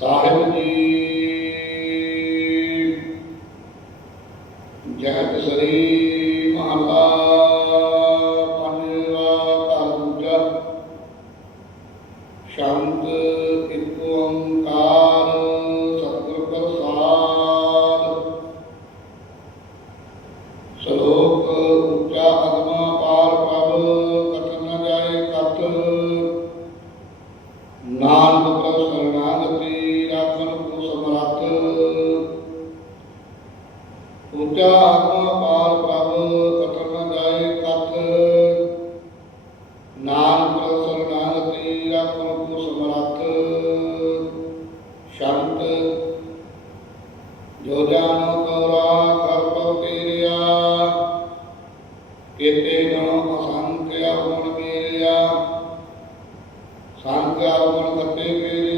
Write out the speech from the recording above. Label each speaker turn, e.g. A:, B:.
A: ਸਾਹਿਬ ਜੀ। ਜਗਤ ਸਰੀ ਮਹਲਾ ਕਿਆ ਆਤਮਾ ਪਾਲ ਪ੍ਰਭ ਕਤਰ ਨ ਜਾਏ ਕਤ ਨਾਮ ਪ੍ਰਸਰ ਨਾਮ ਤੇ ਆਪੋ ਕੋ ਸਮਰੱਥ। ਸ਼ੰਤ ਜੋ ਜਾਨ ਕੌਰਾ ਕਰ ਪਉ ਤੇਰਿਆ ਕੇਤੇ ਗਣ ਅਸੰਖ ਆਵਣ ਮੇਰਿਆ ਸੰਖ ਆਵਣ ਕੱਤੇ ਮੇਰਿਆ